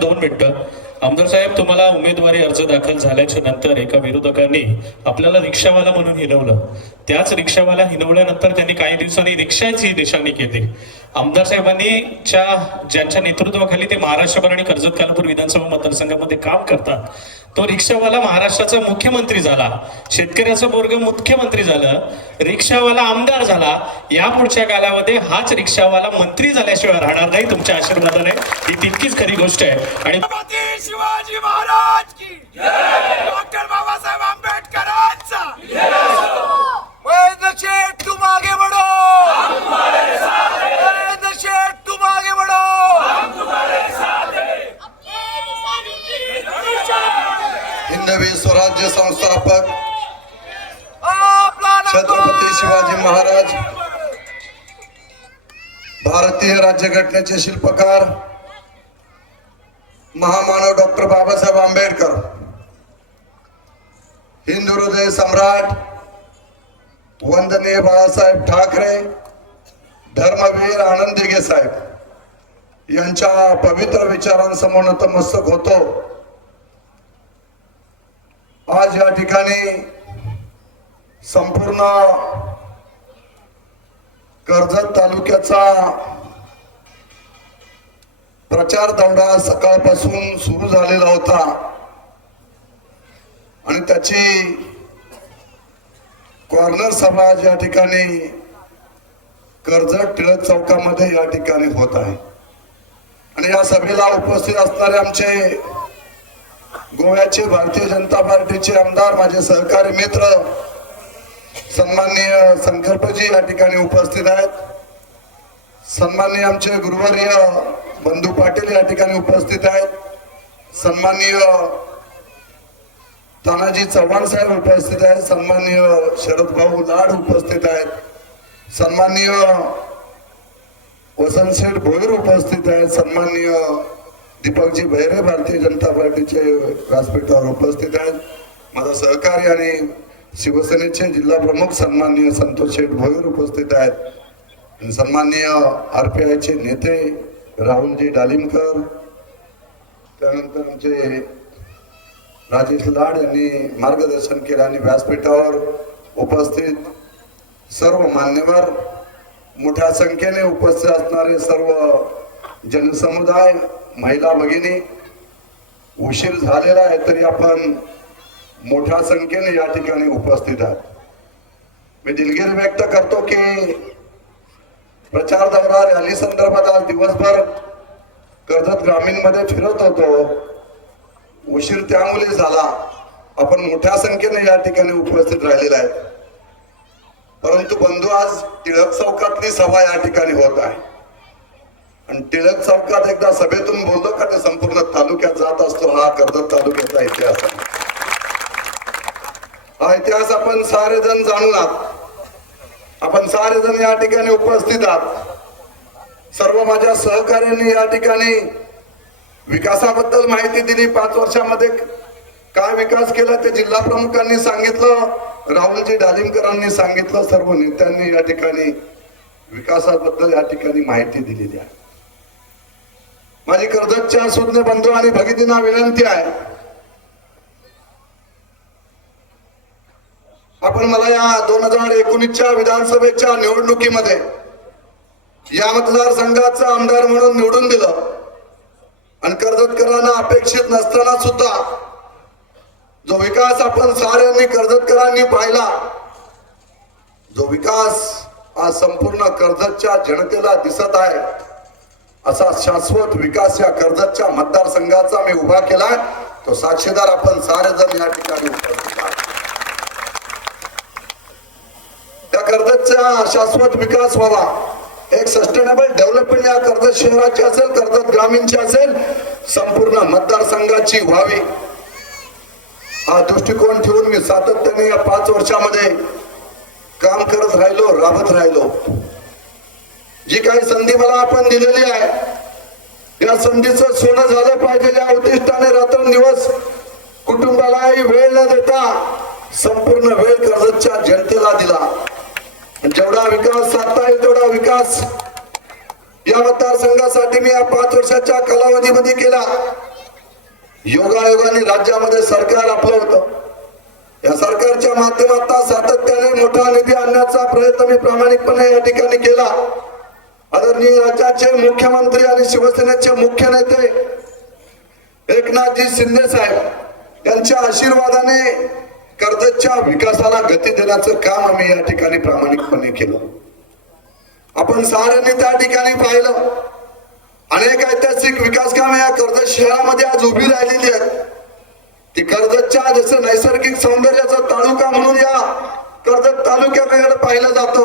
दोन मिनिटं. उमेदवारी अर्ज दाखल झाल्याच्यानंतर एका विरोधकांनी आपल्याला रिक्षावाला म्हणून हिनवलं. त्याच रिक्षावाला हिनवल्यानंतर त्यांनी काही दिवसांनी रिक्षाची निशाणी केली. आमदार साहेबांनी च्या ज्यांच्या नेतृत्वाखाली ते महाराष्ट्रभर आणि कर्जत कालपूर विधानसभा मतदारसंघामध्ये काम करतात तो रिक्षावाला महाराष्ट्राचा मुख्यमंत्री झाला शेतकऱ्याचा वर्ग मुख्यमंत्री झालं रिक्षावाला आमदार झाला. या पुढच्या कालामध्ये हाच रिक्षावाला मंत्री झाल्याशिवाय राहणार नाही तुमच्या आशीर्वादाने. ही तितकीच खरी गोष्ट आहे. आणि शिवाजी महाराज! की? डॉक्टर बाबासाहेब आंबेडकरांचा. महेंद्र शेठ तुम आगे बढ़ो महेंद्र शेठ तुम आगे बढ़ो हिंदवी स्वराज्य संस्थापक छत्रपती शिवाजी महाराज भारतीय राज्यघटनेचे शिल्पकार महामानव डॉक्टर बाबासाहेब आंबेडकर हिंदू हृदय सम्राट वंदनीय बाळासाहेब ठाकरे धर्मवीर आनंद दिघे साहेब यांच्या पवित्र विचारांसमोर नतमस्तक होतो. आज या ठिकाणी संपूर्ण कर्जत तालुक्याचा प्रचार दौरा सकाळपासून सुरू झालेला होता. आणि त्याची कॉर्नर सभा या ठिकाणी कर्जत टिळक चौकामध्ये या ठिकाणी होत आहे. आणि या सभेला उपस्थित असणारे आमचे गोव्याचे भारतीय जनता पार्टीचे आमदार माझे सहकारी मित्र सन्माननीय संकल्पजी या ठिकाणी उपस्थित आहेत. सन्माननीय आमचे गुरुवर्य बंधू पाटील या ठिकाणी उपस्थित आहेत. सन्माननीय तानाजी चव्हाण साहेब उपस्थित आहेत. सन्माननीय शरद भाऊ लाड उपस्थित आहेत. सन्माननीय वसंत शेठ भोईर उपस्थित आहेत. सन्माननीय दीपकजी भैरे भारतीय जनता पार्टीचे व्यासपीठावर उपस्थित आहेत. माझा सहकारी आणि शिवसेनेचे जिल्हा प्रमुख सन्माननीय संतोष शेठ भोईर उपस्थित आहेत. सन्माननीय आर पी आयचे नेते राहुलजी डालिमकर त्यानंतर आमचे राजेश लाड यांनी मार्गदर्शन केलं आणि व्यासपीठावर उपस्थित सर्व मान्यवर मोठ्या संख्येने उपस्थित असणारे सर्व जनसमुदाय महिला भगिनी उशीर झालेला आहे तरी आपण मोठ्या संख्येने या ठिकाणी उपस्थित आहात. मी दिलगिरी व्यक्त करतो की प्रचार दौरा रॅली संदर्भात आज दिवसभर कर्जत ग्रामीणमध्ये फिरत होतो. उशीर त्यामुळे झाला. आपण मोठ्या संख्येने या ठिकाणी उपस्थित राहिलेला आहे परंतु बंधू आज टिळक चौकातली सभा या ठिकाणी होत आहे. आणि टिळक चौकात एकदा सभेतून बोलतो का ते संपूर्ण तालुक्यात जात असतो हा कर्जत तालुक्याचा इतिहास आहे. हा इतिहास आपण सारे जण जाणून आहात. आपण सारे जण या ठिकाणी उपस्थित आहात. सर्व माझ्या सहकार्यांनी या ठिकाणी विकासाबद्दल माहिती दिली. पाच वर्षामध्ये काय विकास केला ते जिल्हा प्रमुखांनी सांगितलं. राहुलजी डालिमकरांनी सांगितलं. सर्व नेत्यांनी या ठिकाणी विकासाबद्दल या ठिकाणी माहिती दिलेली आहे. माझी कर्जतच्या सुज्ञ बंधू आणि भगिनींना विनंती आहे. आपण मला या दोन हजार एकोणीसच्या विधानसभेच्या निवडणुकीमध्ये या मतदारसंघाचा आमदार म्हणून निवडून दिलं. आणि कर्जतकरांना अपेक्षित नसताना सुद्धा जो विकास आपण साऱ्यांनी कर्जतकरांनी पाहिला जो विकास आज संपूर्ण कर्जतच्या जनतेला दिसत आहे असा शाश्वत विकास या कर्जतच्या मतदारसंघाचा मी उभा केलाय. तो साक्षीदार आपण सारे जण या ठिकाणी उपस्थित आहात या कर्जतचा शाश्वत विकास व्हावा. एक सस्टेनेबल डेव्हलपमेंट या कर्जत शहराची असेल कर्जत ग्रामीणची असेल संपूर्ण मतदारसंघाची व्हावी. हा दृष्टिकोन ठेवून मी सातत्याने या पाच वर्षामध्ये काम करत राहिलो राबत राहिलो. जी काही संधी मला आपण दिलेली आहे या संधीचं सोनं झालं पाहिजे या उद्दिष्टाने रात्रंदिवस कुटुंबालाही वेळ न देता संपूर्ण वेळ कर्जतच्या जनतेला दिला. जेवढा विकास साधता येईल तेवढा विकास. या मतदारसंघासाठी मी या पाच वर्षाच्या कालावधीमध्ये केला. योगायोगाने राज्यामध्ये सरकार आपलं होतं. या सरकारच्या माध्यमातून सातत्याने मोठा निधी आणण्याचा प्रयत्न मी प्रामाणिकपणे या ठिकाणी केला. आदरणीय राज्याचे मुख्यमंत्री आणि शिवसेनेचे मुख्य नेते एकनाथजी शिंदे साहेब यांच्या आशीर्वादाने कर्जतच्या विकासाला गती देण्याचं काम आम्ही या ठिकाणी प्रामाणिकपणे केलं. आपण साऱ्यांनी त्या ठिकाणी पाहिलं. अनेक ऐतिहासिक विकास कामे या कर्जत शहरामध्ये आज उभी राहिलेली आहेत. ती कर्जतच्या जसं नैसर्गिक सौंदर्याचा तालुका म्हणून या कर्जत तालुक्याकडे पाहिलं जातं.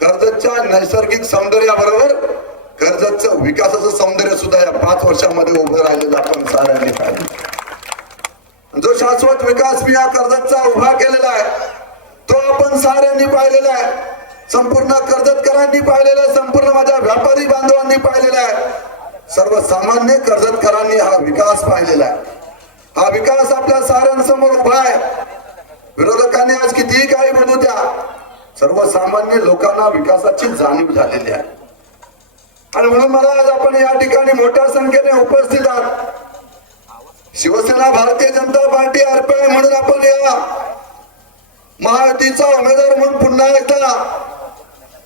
कर्जतच्या नैसर्गिक सौंदर्याबरोबर कर्जतचं विकासाचं सौंदर्य सुद्धा या पाच वर्षामध्ये उभं राहिलेलं आपण साऱ्यांनी पाहिलं. जो शाश्वत विकास मी या कर्जतचा उभा केलेला आहे तो आपण साऱ्यांनी पाहिलेला आहे. संपूर्ण कर्जतकरांनी पाहिलेला आहे. संपूर्ण माझ्या व्यापारी बांधवांनी पाहिलेला आहे. सर्वसामान्य कर्जतकरांनी हा विकास पाहिलेला आहे. हा विकास आपल्या साऱ्यांसमोर उभा आहे. विरोधकांनी आज कितीही काही बोलू द्या सर्वसामान्य लोकांना विकासाची जाणीव झालेली आहे. आणि म्हणून मला आज आपण या ठिकाणी मोठ्या संख्येने उपस्थित आहात. शिवसेना भारतीय जनता पार्टी अर्पण म्हणून आपण या महायुतीचा उमेदवार म्हणून पुन्हा एकदा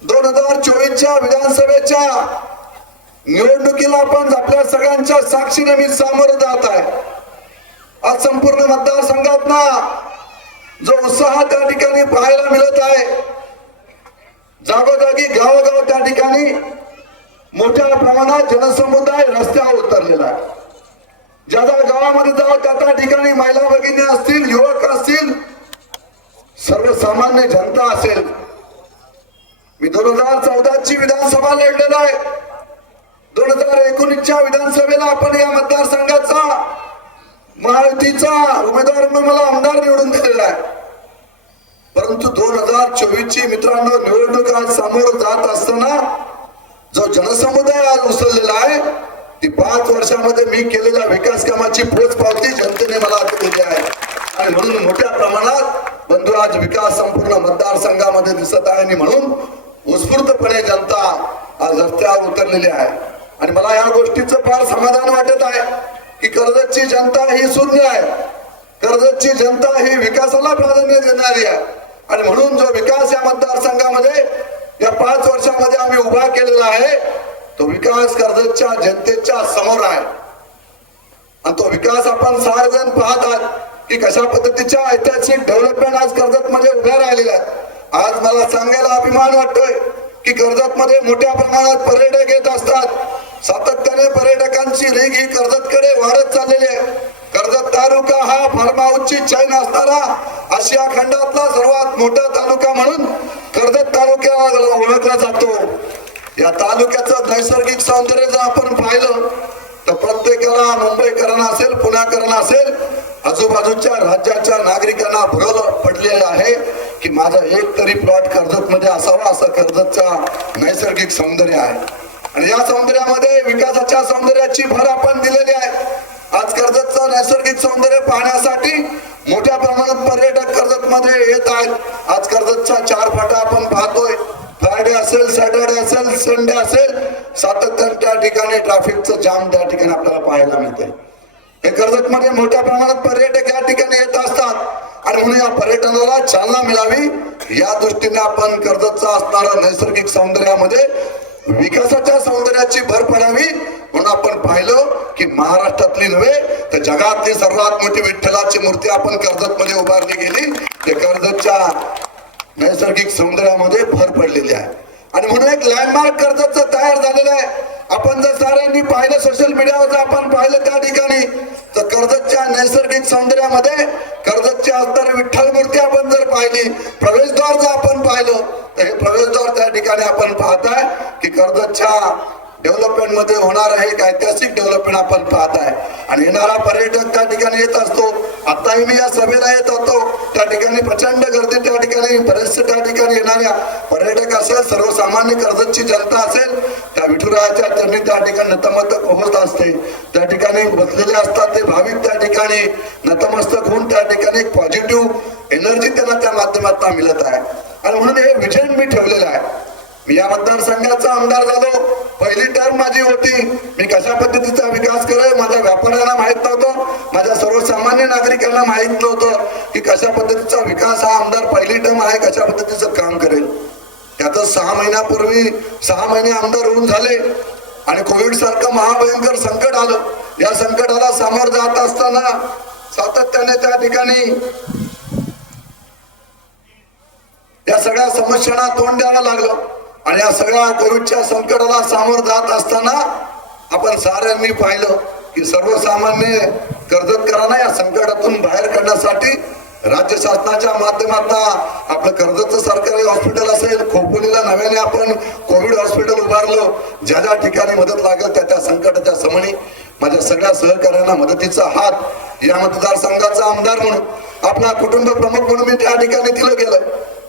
दोन हजार चोवीसच्या विधानसभेच्या निवडणुकीला आपण आपल्या सगळ्यांच्या साक्षीने मी सामोरं जात आहे. आज संपूर्ण मतदारसंघात ना जो उत्साह त्या ठिकाणी पाहायला मिळत आहे जागोजागी गावोगाव त्या ठिकाणी मोठ्या प्रमाणात जनसमुदाय रस्त्यावर उतरलेला आहे. ज्या ज्या गावामध्ये जाऊ त्या त्या ठिकाणी महिला भगिनी असतील युवक असतील सर्वसामान्य जनता असेल. मी दोन हजार चौदाची विधानसभा लढलेलो आहे. दोन हजार एकोणीसच्या विधानसभेला आपण या मतदारसंघाचा महायुतीचा उमेदवार म्हणून मला आमदार निवडून दिलेला आहे. परंतु दोन हजार चोवीस ची मित्रांनो निवडणूक आज समोर जात असताना जो जनसमुदाय आज उसळलेला आहे ती पाच वर्षामध्ये मी केलेल्या विकास कामाची पोच पावती जनतेने मला दिलेली आहे. आणि म्हणून मोठ्या प्रमाणात बंधू आज विकास संपूर्ण मतदारसंघामध्ये दिसत आहे. आणि म्हणून उत्स्फूर्तपणे जनता आज रस्त्यावर उतरलेली आहे. आणि मला या गोष्टीचं फार समाधान वाटत आहे की कर्जतची जनता ही शून्य आहे. कर्जतची जनता ही विकासाला प्राधान्य देणारी आहे. आणि म्हणून जो विकास या मतदारसंघामध्ये या पाच वर्षामध्ये आम्ही उभा केलेला आहे तो विकास कर्जतच्या जनतेच्या समोर आहे. आणि तो विकास आपण सारेजण पाहत आहात की कशा पद्धतीच्या ऐतिहासिक डेव्हलपमेंट आज कर्जत मध्ये उभ्या राहिलेल्या आहेत. आज मला सांगायला अभिमान वाटतोय की कर्जत मध्ये मोठ्या प्रमाणात पर्यटक येत असतात. सातत्याने पर्यटकांची रीग ही कर्जतकडे वाढत चाललेली आहे. कर्जत तालुका हा फार्माऊसची चैन असणारा आशिया खंडातला सर्वात मोठा तालुका म्हणून कर्जत तालुक्याला ओळखला जातो. या तालुक्याचं नैसर्गिक सौंदर्य जर आपण पाहिलं तर प्रत्येकाला मुंबईकरांना असेल पुण्याकरांना असेल आजूबाजूच्या राज्याच्या नागरिकांना भरल पडलेलं आहे की माझा एक तरी प्लॉट कर्जत मध्ये असावा असं कर्जतचा नैसर्गिक सौंदर्य आहे. आणि या सौंदर्यामध्ये विकासाच्या सौंदर्याची भर आपण दिलेली आहे. आज कर्जतचं नैसर्गिक सौंदर्य पाहण्यासाठी मोठ्या प्रमाणात पर्यटक कर्जत मध्ये येत आहेत. आज कर्जतच्या चार फाटा आपण पाहतोय. फ्रायडे असेल सॅटर्डे असेल संडे असेल सातत्याने त्या ठिकाणी ट्रॅफिकचं जाम त्या ठिकाणी आपल्याला पाहायला मिळते हे कर्जत मध्ये मोठ्या प्रमाणात पर्यटक या ठिकाणी येत असतात. आणि म्हणून या पर्यटनाला चालना मिळावी. या दृष्टीने आपण कर्जतचा असणारा नैसर्गिक सौंदर्यामध्ये विकासाच्या सौंदर्याची भर पडावी म्हणून आपण पाहिलं की महाराष्ट्रातली नव्हे तर जगातली सर्वात मोठी विठ्ठलाची मूर्ती आपण कर्जत मध्ये उभारली गेली. ते कर्जतच्या नैसर्गिक सौंदर्यामध्ये भर पडलेली आहे. आणि म्हणून एक लँडमार्क कर्जतचं तयार झालेलं आहे. आपण जर साऱ्यांनी पाहिलं सोशल मीडियावर आपण पाहिलं त्या ठिकाणी तर कर्जतच्या नैसर्गिक सौंदर्यामध्ये कर्ज मूर्ती असणारी विठ्ठल मूर्ती आपण जर पाहिली प्रवेशद्वार जर आपण पाहिलं तर हे प्रवेशद्वार त्या ठिकाणी आपण पाहताय की कर्जतच्या डेव्हलपमेंटमध्ये होणार आहे एक ऐतिहासिक डेव्हलपमेंट आपण पाहत आहे. आणि येणारा पर्यटक त्या ठिकाणी येत असतो. आताही मी या सभेला येत होतो. त्या ठिकाणी प्रचंड गर्दी त्या ठिकाणी बरेचसे त्या ठिकाणी येणाऱ्या पर्यटक असेल सर्वसामान्य कर्जतची जनता असेल त्या विठुरायाच्या त्यांनी त्या ठिकाणी नतमस्तक होत असते. त्या ठिकाणी बसलेले असतात ते भाविक त्या ठिकाणी नतमस्तक होऊन त्या ठिकाणी एक पॉझिटिव्ह एनर्जी त्यांना त्या माध्यमातून मिळत आहे. आणि म्हणून हे विजन मी ठेवलेलं आहे. मी या मतदारसंघाचा आमदार झालो. पहिली टर्म माझी होती. मी कशा पद्धतीचा विकास करेल माझ्या व्यापाऱ्यांना माहीत नव्हतं. माझ्या सर्वसामान्य नागरिकांना माहीत नव्हतं की कशा पद्धतीचा विकास हा आमदार पहिली टर्म आहे कशा पद्धतीचं काम करेल. त्याचं सहा महिन्यापूर्वी सहा महिने आमदार होऊन झाले आणि कोविड सारखं महाभयंकर संकट आलं. या संकटाला सामोर जात असताना सातत्याने त्या ठिकाणी या सगळ्या समस्यांना तोंड द्यावं लागलं. आणि या सगळ्या कोविडच्या संकटाला सामोर जात असताना आपण साऱ्यांनी पाहिलं की सर्वसामान्य कर्जतकरांना या संकटातून बाहेर काढण्यासाठी राज्य शासनाच्या माध्यमातून आपलं कर्जतचं सरकारी हॉस्पिटल असेल खोपोलीला नव्याने आपण कोविड हॉस्पिटल उभारलं ज्या ज्या ठिकाणी मदत लागेल त्या त्या संकटाच्या समणी माझ्या सगळ्या सहकार्यांना मदतीचा हात या मतदारसंघाचा आमदार म्हणून आपला कुटुंब प्रमुख म्हणून मी त्या ठिकाणी दिलं गेलं.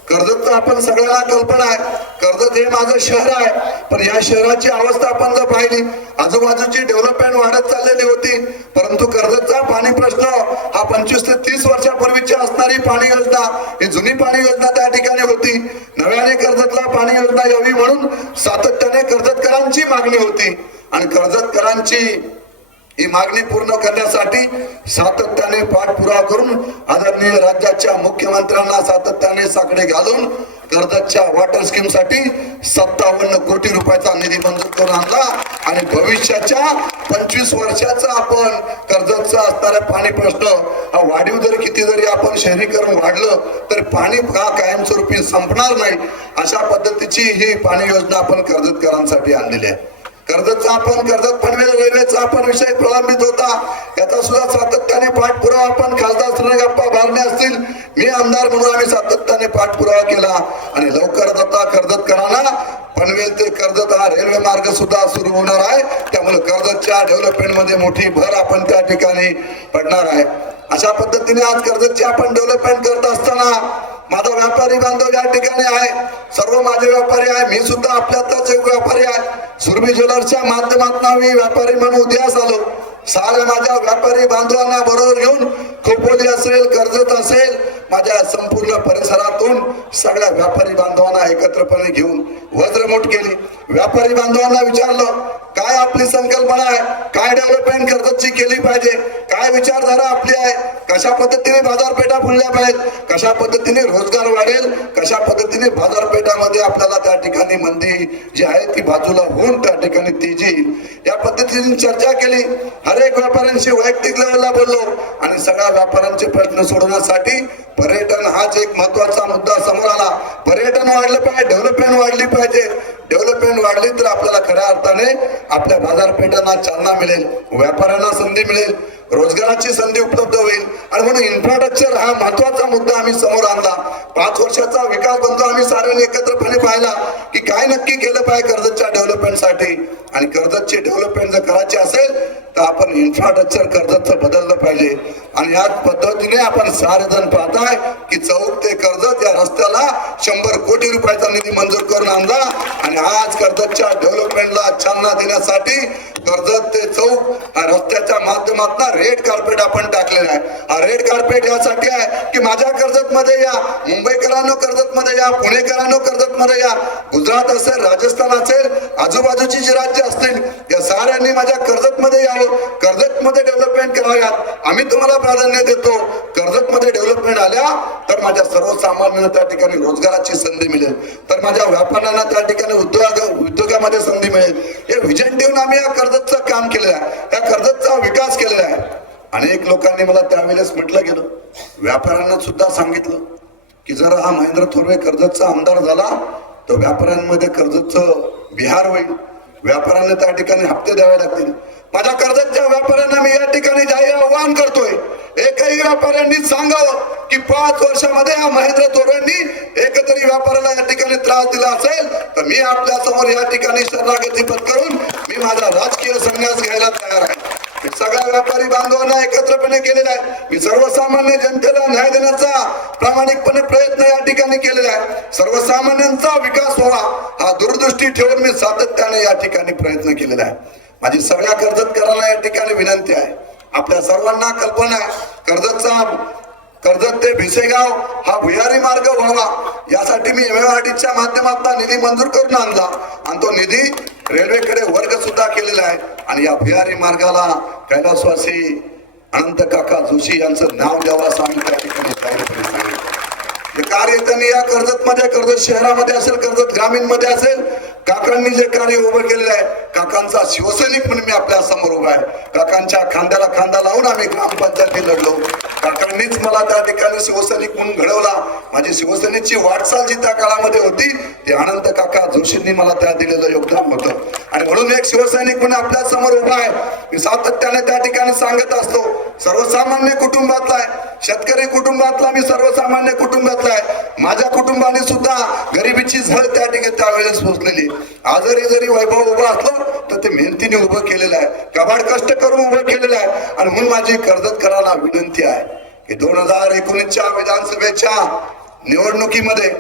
कर्जत आपण सगळ्याला कल्पना आहे. कर्जत हे माझं शहर आहे. पण या शहराची अवस्था आपण जर पाहिली आजूबाजूची डेव्हलपमेंट वाढत चाललेली होती. परंतु कर्जतचा पाणी प्रश्न हा पंचवीस ते तीस वर्षापूर्वीची असणारी पाणी योजना ही जुनी पाणी योजना त्या ठिकाणी होती. नव्याने कर्जतला पाणी योजना यावी म्हणून सातत्याने कर्जतकरांची मागणी होती. आणि कर्जतकरांची ही मागणी पूर्ण करण्यासाठी सातत्याने पाठपुरावा करून आदरणीय राज्याच्या मुख्यमंत्र्यांना सातत्याने साकडे घालून कर्जतच्या वॉटर स्कीमसाठी सत्तावन्न कोटी रुपयाचा निधी मंजूर करून आणला. आणि भविष्याच्या पंचवीस वर्षाचा आपण कर्जतचा असणारा पाणी प्रश्न हा वाढीव जर किती जरी आपण शहरीकरण वाढलं तर पाणी हा कायमस्वरूपी संपणार नाही. अशा पद्धतीची ही पाणी योजना आपण कर्जतकरांसाठी आणलेली आहे. कर्जतचा आपण कर्जत पनवेल रेल्वेचा आपण विषय प्रलंबित होता. याचा सुद्धा सातत्याने पाठपुरावा आपण खासदार श्रीगप्पा बारणे असतील. मी आमदार म्हणून आम्ही सातत्याने पाठपुरावा केला. आणि लवकरच आता कर्जतकरांना पनवेल ते कर्जत हा रेल्वे मार्ग सुद्धा सुरू होणार आहे. त्यामुळे कर्जतच्या डेव्हलपमेंटमध्ये मोठी भर आपण त्या ठिकाणी पडणार आहे. अशा पद्धतीने आज कर्जतची आपण डेव्हलपमेंट करत असताना माझा व्यापारी बांधव या ठिकाणी आहे. सर्व माझे व्यापारी आहे. मी सुद्धा आपल्यातच एक व्यापारी आहे. सुरभी ज्वेलर्सच्या माध्यमातून मी व्यापारी म्हणून उद्यास आलो. साऱ्या माझ्या व्यापारी बांधवांना बरोबर घेऊन खोपोली असेल कर्जत असेल. माझ्या संपूर्ण परिसरातून सगळ्या व्यापारी बांधवांना एकत्रपणे घेऊन वज्रमुठ केली. व्यापारी बांधवांना विचारलं काय आपली संकल्पना आहे? काय डेव्हलपमेंट कर्जतची केली पाहिजे? काय विचारधारा आपली आहे? कशा पद्धतीने बाजारपेठा फुलल्या पाहिजेत? कशा पद्धतीने रोजगार वाढेल? कशा पद्धतीने बाजारपेठामध्ये आपल्याला त्या ठिकाणी मंदी जी आहे ती बाजूला होऊन त्या ठिकाणी तेजी या पद्धतीने चर्चा केली. हर एक व्यापाऱ्यांशी वैयक्तिक लेवलला बोललो. आणि सगळ्या व्यापाऱ्यांचे प्रश्न सोडवण्यासाठी पर्यटन हाच एक महत्त्वाचा मुद्दा समोर आला. पर्यटन वाढलं पाहिजे डेव्हलपमेंट वाढली पाहिजे. डेव्हलपमेंट वाढली तर आपल्याला खऱ्या अर्थाने आपल्या बाजारपेठांना चालना मिळेल व्यापाऱ्यांना संधी मिळेल रोजगाराची संधी उपलब्ध होईल. आणि म्हणून इन्फ्रास्ट्रक्चर हा महत्त्वाचा मुद्दा आम्ही समोर आणला. पाच वर्षाचा विकास बंधू आम्ही साऱ्यांनी एकत्रपणे पाहिला की काय नक्की केलं पाहिजे कर्जतच्या डेव्हलपमेंटसाठी. आणि कर्जतची डेव्हलपमेंट जर करायची असेल तर आपण इन्फ्रास्ट्रक्चर कर्जतचं बदललं पाहिजे. आणि याच पद्धतीने आपण सारे जण पाहताय की चौक ते कर्ज रस्त्याला शंभर कोटी रुपयाचा निधी मंजूर करून आणला आणि आज कर्जतच्या डेव्हलपमेंटला चालना देण्यासाठी कर्जत ते चौक रस्त्याच्या माध्यमातून रेड कार्पेट आपण टाकलेला आहे. हा रेड कार्पेट यासाठी आहे की माझ्या कर्जत मध्ये या मुंबईकरांनो कर्जत मध्ये या पुणेकरांनो कर्जत मध्ये या गुजरात असेल राजस्थान असेल आजूबाजूची जी राज्य असतील या साऱ्यांनी माझ्या कर्जत मध्ये यावं. कर्जत मध्ये डेव्हलपमेंट कराव्यात. आम्ही तुम्हाला प्राधान्य देतो. कर्जत मध्ये डेव्हलपमेंट आल्या तर माझ्या सर्वसामान्य त्या ठिकाणी रोजगाराची संधी मिळेल. तर माझ्या व्यापाऱ्यांना त्या ठिकाणी उद्योग उद्योगामध्ये संधी मिळेल. हे विजन ठेवून आम्ही या कर्जतचं काम केलेलं आहे. या कर्जतचा विकास केलेला आहे. अनेक लोकांनी मला त्यावेळेस म्हटलं गेलं. व्यापाऱ्यांना सुद्धा सांगितलं की जर हा महेंद्र थोरवे कर्जतचा आमदार झाला तर व्यापाऱ्यांमध्ये कर्जतचं बिहार होईल. व्यापाऱ्यांना त्या ठिकाणी हप्ते द्यावे लागतील. माझ्या कर्जतच्या व्यापाऱ्यांना मी या ठिकाणी जाहीर आव्हान करतोय. एकही व्यापाऱ्यांनी सांगावं की पाच वर्षामध्ये हा महेंद्र तोरेंनी एकतरी व्यापाऱ्याला या ठिकाणी त्रास दिला असेल तर मी आपल्यासमोर या ठिकाणी शरणागती पत्करून मी माझा राजकीय संन्यास घ्यायला तयार आहे. मी सगळ्या व्यापारी बांधवांना एकत्रपणे केलेला आहे. मी सर्वसामान्य जनतेला न्याय देण्याचा प्रामाणिकपणे प्रयत्न या ठिकाणी केलेला आहे. सर्वसामान्यांचा विकास व्हावा हा दूरदृष्टी ठेवून मी सातत्याने या ठिकाणी प्रयत्न केलेला आहे. माझी सगळ्या कर्जतकरांना या ठिकाणी विनंती आहे. आपल्या सर्वांना कल्पना आहे. कर्जतचा कर्जत ते भिसेगाव हा भुयारी मार्ग व्हावा यासाठी मी एमएमआरडीच्या माध्यमातून निधी मंजूर करून आणला. आणि तो निधी रेल्वेकडे वर्ग सुद्धा केलेला आहे. आणि या भुयारी मार्गाला कैलासवासी अनंत काका जोशी यांचं नाव द्यावं असं आम्ही त्या ठिकाणी सांगितलं कार्य त्यांनी या कर्जत मध्ये कर्जत शहरामध्ये असेल कर्जत ग्रामीणमध्ये असेल काकांनी जे कार्य उभं केलेलं आहे काकांचा शिवसैनिक म्हणून मी आपल्यासमोर उभा आहे. काकांच्या खांद्याला खांदा लावून आम्ही ग्रामपंचायती लढलो. काकांनीच मला त्या ठिकाणी शिवसैनिक म्हणून घडवला. माझी शिवसेनेची वाटचाल जी त्या काळामध्ये होती ते अनंत काका जोशींनी मला त्या दिलेलं योगदान होतं. आणि म्हणून एक शिवसैनिक म्हणून आपल्यासमोर उभा आहे. मी सातत्याने त्या ठिकाणी सांगत असतो सर्वसामान्य कुटुंबातला आहे. शेतकरी कुटुंबातला मी सर्वसामान्य कुटुंबातला आहे. माझ्या कुटुंबाने सुद्धा गरिबीची झळ त्या ठिकाणी त्यावेळेस पोचलेली आजही जरी वैभव उभं असलं तर ते मेहनतीने उभं केलेलं आहे. कबाड कष्ट करून उभं आणि म्हणून माझी कर्जतकरांना विनंती आहे की दोन हजार एकोणीसच्या विधानसभेच्या निवडणुकीमध्ये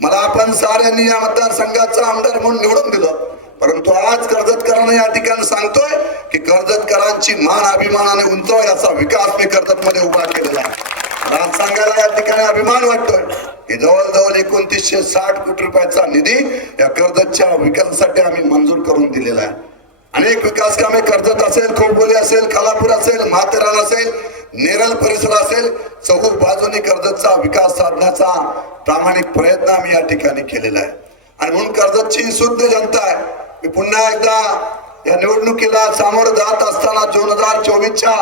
मला आपण साऱ्यांनी या मतदारसंघाचा आमदार म्हणून निवडून दिलं. परंतु आज कर्जतकरांना या ठिकाणी सांगतोय की कर्जतकरांची मान अभिमानाने उंचाव याचा विकास मी कर्जत मध्ये उभा केलेला आहे. मला आज सांगायला या ठिकाणी अभिमान वाटतोय की जवळजवळ एकोणतीसशे साठ कोटी रुपयाचा निधी या कर्जतच्या विकासासाठी आम्ही मंजूर करून दिलेला आहे. अनेक विकास कामे कर्जत असेल खोडबोली असेल खालापूर असेल माथेरान असेल नेरल परिसर असेल चौक बाजूने कर्जतचा विकास साधण्याचा प्रामाणिक प्रयत्न आम्ही या ठिकाणी केलेला आहे. आणि म्हणून कर्जतची शुद्ध जनता आहे. मी पुन्हा एकदा या निवडणुकीला सामोरं जात असताना दोन हजार चोवीसच्या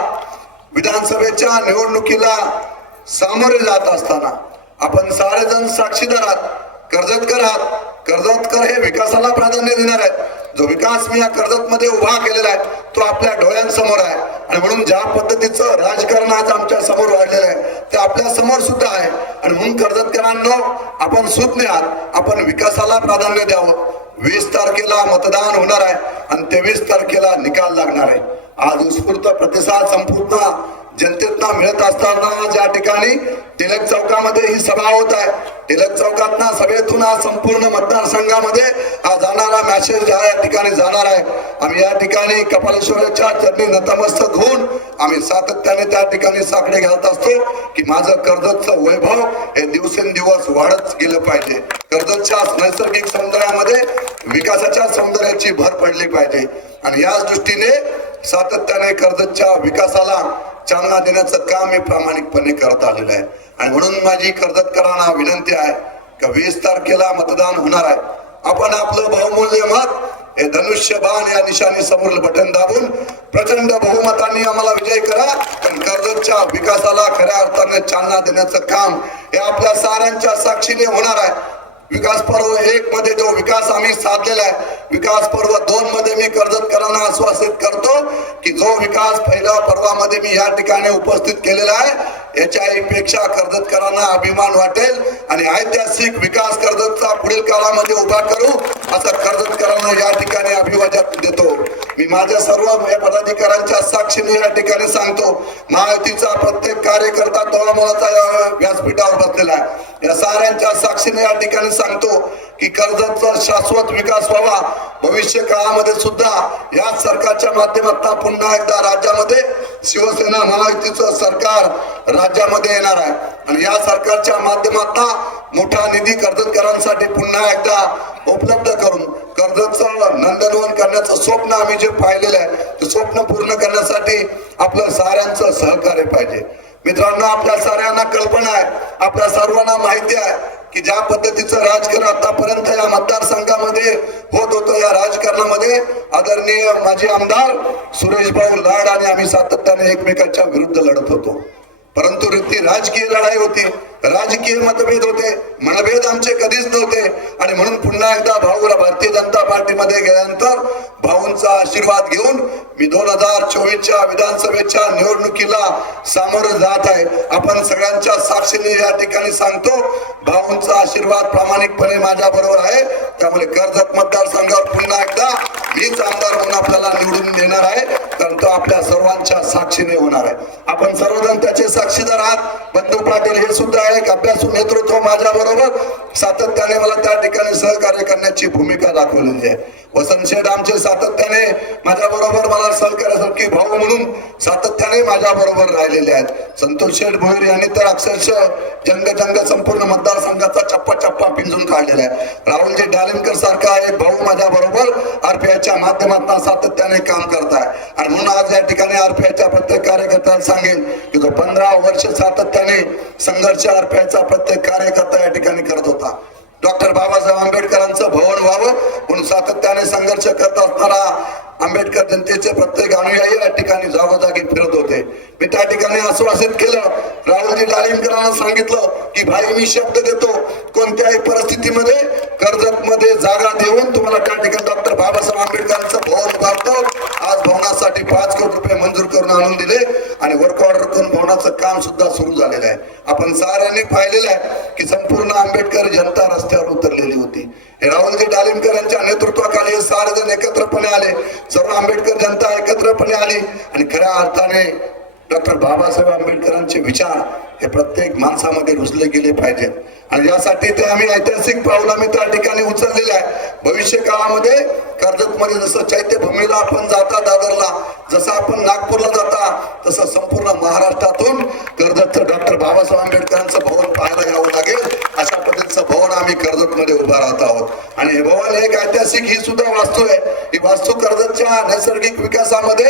विधानसभेच्या निवडणुकीला सामोरे जात असताना आपण सारेजण साक्षीदार आहात कर्जतकर आहात. कर्जतकर हे विकासाला प्राधान्य देणार आहेत. जो विकास मी या कर्जत मध्ये उभा केलेला आहे तो आपल्या डोळ्यांसमोर आहे. आणि म्हणून ज्या पद्धतीचं राजकारण आज आमच्यासमोर वाढलेलं आहे ते आपल्यासमोर सुद्धा आहे. आणि म्हणून कर्जतकरांनो आपण सुज्ञ आहात आपण विकासाला प्राधान्य द्यावं. वीस तारखेला मतदान होणार आहे आणि तेवीस तारखेला निकाल लागणार आहे. आज उत्स्फूर्त प्रतिसाद संपूर्ण जनतेतना मिळत असताना ज्या ठिकाणी टिळक चौकामध्ये ही सभा होत आहे टिळक चौकातना सभेतून हा संपूर्ण मतदारसंघामध्ये हा जाणारा मॅसेज या ठिकाणी जाणार आहे. आम्ही या ठिकाणी कपालेश्वराच्या चरणी नतमस्तक होऊन आम्ही सातत्याने त्या ठिकाणी साकडे घालत असतो की माझं कर्जतचं वैभव हे दिवसेंदिवस वाढत गेलं पाहिजे. कर्जतच्या नैसर्गिक सौंदर्यामध्ये विकासाच्या सौंदर्याची भर पडली पाहिजे. आणि याच दृष्टीने सातत्याने कर्जतच्या विकासाला चालना देण्याचं काम मी प्रामाणिकपणे करत आलेलं आहे. आणि म्हणून माझी कर्जतकरांना विनंती आहे का वीस तारखेला मतदान होणार आहे. आपण आपलं बहुमूल्य मत हे धनुष्यबाण या निशाणी समोर बटन दाबून प्रचंड बहुमतांनी आम्हाला विजय करा. पण कर्जतच्या विकासाला खऱ्या अर्थाने चालना देण्याचं काम हे आपल्या साऱ्यांच्या साक्षीने होणार आहे. विकास पर्व एक मध्ये जो विकास आम्ही साधलेला आहे विकास पर्व दोन मध्ये मी कर्जतकरांना आश्वासित करतो की जो विकास पहिल्या पर्वामध्ये मी या ठिकाणी उपस्थित केलेला आहे याच्याही पेक्षा कर्जतकरांना अभिमान वाटेल आणि ऐतिहासिक विकास कर्जतचा पुढील काळामध्ये उभा करू असं कर्जतकरांना या ठिकाणी अभिवादन देतो. मी माझ्या सर्व पदाधिकाऱ्यांच्या साक्षीने या ठिकाणी सांगतो महायुतीचा प्रत्येक कार्यकर्ता तोळामोळाचा या व्यासपीठावर बसलेला आहे. या साऱ्यांच्या साक्षीने या ठिकाणी सांगतो की कर्जतचा शाश्वत विकास व्हावा. भविष्य काळामध्ये सुद्धा या सरकारच्या माध्यमातून पुन्हा एकदा राज्यामध्ये शिवसेना महायुतीचं सरकार राज्यामध्ये येणार आहे. आणि या सरकारच्या माध्यमातून मोठा निधी कर्जतकरांसाठी पुन्हा एकदा उपलब्ध करून कर्जतचं नंदनवन करण्याचं स्वप्न आम्ही जे पाहिलेलं आहे ते स्वप्न पूर्ण करण्यासाठी आपलं साऱ्यांचं सहकार्य पाहिजे. मित्रांनो आपल्या साऱ्यांना कल्पना आहे आपल्या सर्वांना माहिती आहे की ज्या पद्धतीचं राजकारण आतापर्यंत या मतदारसंघामध्ये होत होतं या राजकारणामध्ये आदरणीय माजी आमदार सुरेश भाऊ लाड आणि आम्ही सातत्याने एकमेकांच्या विरुद्ध लढत होतो. परंतु ती राजकीय लढाई होती. राजकीय मतभेद होते मनभेद आमचे कधीच नव्हते. आणि म्हणून पुन्हा एकदा भाऊला भारतीय जनता पार्टीमध्ये गेल्यानंतर भाऊंचा आशीर्वाद घेऊन मी दोन हजार चोवीसच्या विधानसभेच्या निवडणुकीला सामोरं जात आहे. आपण सगळ्यांच्या साक्षीने या ठिकाणी सांगतो भाऊंचा आशीर्वाद प्रामाणिकपणे माझ्या बरोबर आहे. त्यामुळे कर्जत मतदारसंघावर पुन्हा एकदा मीच आमदार म्हणून आपल्याला निवडून देणार आहे. कारण तो आपल्या सर्वांच्या साक्षीने होणार आहे. आपण सर्वजण त्याचे साक्षीदार आहात. बंधू पाटील हे सुद्धा आहे एक अभ्यासू नेतृत्व माझ्या बरोबर सातत्याने मला त्या ठिकाणी सहकार्य करण्याची भूमिका दाखवलेली आहे. वसंत शेठ आमचे सातत्याने माझ्या बरोबर मला सहकार्यासारखी भाऊ म्हणून सातत्याने माझ्या राहिलेले आहेत. संतोष शेठ भोईर यांनी तर अक्षरशः जंग जंग संपूर्ण मतदारसंघाचा चप्पा चप्पा पिंजून काढलेला आहे. राहुलजी डालिमकर सारखा एक भाऊ माझ्या बरोबर आरपीआयच्या माध्यमातून सातत्याने काम करत आहे आणि म्हणून आज या ठिकाणी आरपीआयच्या प्रत्येक कार्यकर्त्याला सांगेन की तो पंधरा वर्ष सातत्याने संघर्ष आरपीआयचा प्रत्येक कार्यकर्ता या ठिकाणी करत होता. डॉक्टर बाबासाहेब आंबेडकरांचं भवन व्हावं म्हणून सातत्याने संघर्ष करत असताना आंबेडकर जनतेचे प्रत्येक अनुयायी या ठिकाणी जागोजागी फिरत होते. मी त्या ठिकाणी आश्वासित केलं. राहुलजी डाळिंबकरांना सांगितलं की भाई मी शब्द देतो. कोणत्याही परिस्थितीमध्ये कर्जत मध्ये जागा देऊन तुम्हाला त्या ठिकाणी डॉक्टर बाबासाहेब आंबेडकरांचं भवन उभारतो. आज भवनासाठी पाच कोटी रुपये मंजूर करून आणून दिले आणि वर्क ऑर्डर करून भवनाचं काम सुद्धा सुरू झालेलं आहे. आपण साऱ्यांनी पाहिलेलं आहे की संपूर्ण आंबेडकर जनता रस्त्यावर उतरलेली होती. हे राहुलजी डालिमकर यांच्या नेतृत्वाखाली हे सारे जण एकत्रपणे आले. सर्व आंबेडकर जनता एकत्रपणे आली. आणि खऱ्या अर्थाने डॉक्टर बाबासाहेब आंबेडकरांचे विचार ते प्रत्येक माणसामध्ये रुजले गेले पाहिजे आणि यासाठी ते आम्ही ऐतिहासिक पाऊल आम्ही त्या ठिकाणी उचललेले आहे. भविष्य काळामध्ये कर्जतमध्ये जसं चैत्यभूमीला आपण जाता दादरला जसं आपण नागपूरला जाता तसं संपूर्ण महाराष्ट्रातून कर्जतचं डॉक्टर बाबासाहेब आंबेडकरांचं भवन पाहायला यावं लागेल. अशा पद्धतीचं भवन आम्ही कर्जतमध्ये उभा राहत आहोत. आणि हे भवन एक ऐतिहासिक ही सुद्धा वास्तू आहे. ही वास्तू कर्जतच्या नैसर्गिक विकासामध्ये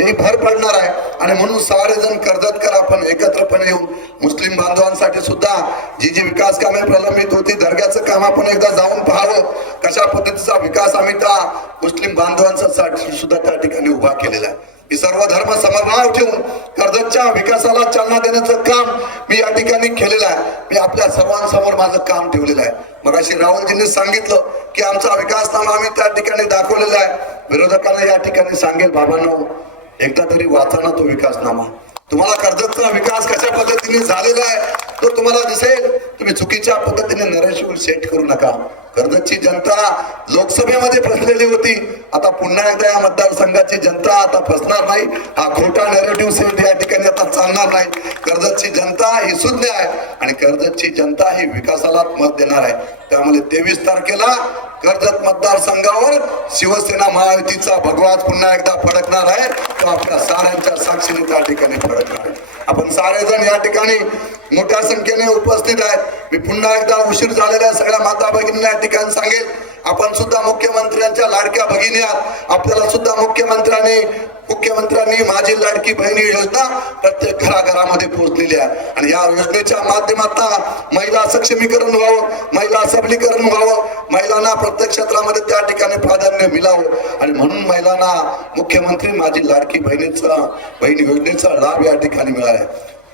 ही भर पडणार आहे. आणि म्हणून सारे कर्जतकर आपण एकत्रपणे येऊन मुस्लिम बांधवांसाठी सुद्धा जी जी विकास कामे प्रलंबित होती दर्ग्याचं काम आपण एकदा जाऊन पाहावं. कशा पद्धतीचा विकास आम्ही त्या मुस्लिम बांधवांसाठी सुद्धा त्या ठिकाणी उभा केलेला आहे. ही सर्व धर्म समभाव ठेवून कर्जतच्या विकासाला चालना देण्याचं काम मी या ठिकाणी केलेलं आहे. मी आपल्या सर्वांसमोर माझं काम ठेवलेलं आहे. मग अशी राहुलजींनी सांगितलं की आमचा विकासनामा आम्ही त्या ठिकाणी दाखवलेला आहे. विरोधकांना या ठिकाणी सांगेल बाबांनो एकदा तरी वाचा ना तो विकासनामा. तुम्हाला कर्जतचा विकास कशा पद्धतीने झालेला आहे तो तुम्हाला दिसेल. तुम्ही चुकीच्या पद्धतीने नरेशिवर सेट करू नका. कर्जतची जनता लोकसभेमध्ये फसलेली होती. आता पुन्हा एकदा या मतदारसंघाची जनता आता फसणार नाही. हा खोटा नेरेटिव्ह सेट या ठिकाणी आता चालणार नाही. कर्जतची जनता ही सुज्ञ आहे आणि कर्जतची जनता ही विकासाला मत देणार आहे. त्यामुळे तेवीस तारखेला कर्जत मतदारसंघावर शिवसेना महायुतीचा भगवान पुन्हा एकदा फडकणार आहे. तो आपल्या साऱ्यांच्या साक्षीने त्या ठिकाणी फडकणार आहे. आपण सारेजण या ठिकाणी मोठ्या संख्येने उपस्थित आहेत. मी पुन्हा एकदा उशीर झालेल्या सगळ्या माता भगिनींना ठिकाणी सांगेल. आपण सुद्धा मुख्यमंत्र्यांच्या लाडक्या भगिनी आहात. आपल्याला सुद्धा मुख्यमंत्र्यांनी मुख्यमंत्र्यांनी माझी लाडकी बहिणी योजना प्रत्येक घराघरामध्ये पोहोचलेली आहे. आणि या योजनेच्या माध्यमातून महिला सक्षमीकरण व्हावं महिला सबलीकरण व्हावं महिलांना प्रत्येक क्षेत्रामध्ये त्या ठिकाणी प्राधान्य मिळावं. आणि म्हणून महिलांना मुख्यमंत्री माझी लाडकी बहिणीचा बहीण योजनेचा लाभ या ठिकाणी मिळाला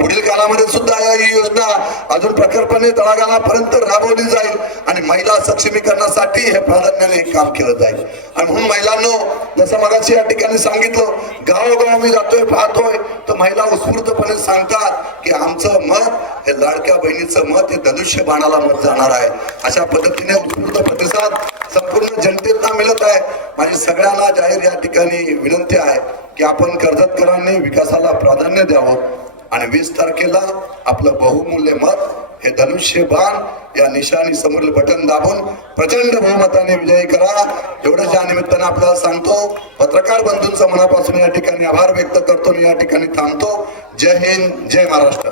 पुढील काळामध्ये सुद्धा या ही योजना अजून प्रखरपणे तळागाळापर्यंत राबवली जाईल आणि महिला सक्षमीकरणासाठी हे प्राधान्याने काम केलं जाईल. आणि म्हणून महिलांनो जसं मगाशी या ठिकाणी सांगितलं गावोगाव मी जातोय पाहतोय तर महिला उत्स्फूर्तपणे सांगतात की आमचं मत हे लाडक्या बहिणीचं मत हे धनुष्य बाणाला मत जाणार आहे. अशा पद्धतीने उत्स्फूर्त प्रतिसाद संपूर्ण जनतेला मिळत आहे. माझी सगळ्यांना जाहीर या ठिकाणी विनंती आहे की आपण कर्जतकरांनी विकासाला प्राधान्य द्यावं. आणि वीस तारखेला आपलं बहुमूल्य मत हे धनुष्य बाण या निशाणी समोर बटन दाबून प्रचंड बहुमताने विजयी करा. एवढंच या निमित्तानं आपल्याला सांगतो पत्रकार बंधूंचा मनापासून या ठिकाणी आभार व्यक्त करतो आणि या ठिकाणी थांबतो. जय हिंद जय महाराष्ट्र.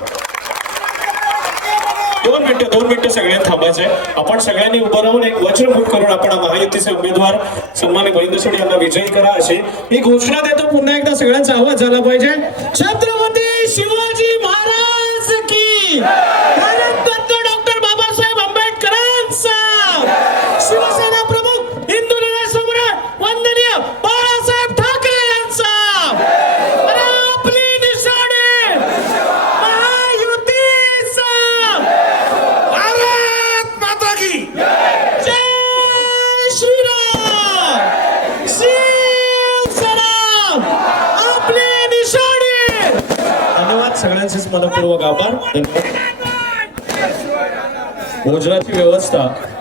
दोन मिनिटं दोन मिनिटं सगळ्यांनी थांबायचंय. आपण सगळ्यांनी उभं राहून एक वचनभूत करून आपण महायुतीचे उमेदवार सन्मान्य गोविंद सोडी यांना विजयी करा अशी ही घोषणा देतो. पुन्हा एकदा सगळ्यांचा आवाज झाला पाहिजे. छत्रपती शिवाजी महाराज की भारतरत्न डॉक्टर बाबासाहेब आंबेडकरांचा शिवसेना प्रमुख हिंदू हृदय सम्राट वंदनीय बाळासाहेब ठाकरे यांचा आणि आपली निशाणे सगळ्यांचेच मनपूर्वक आभार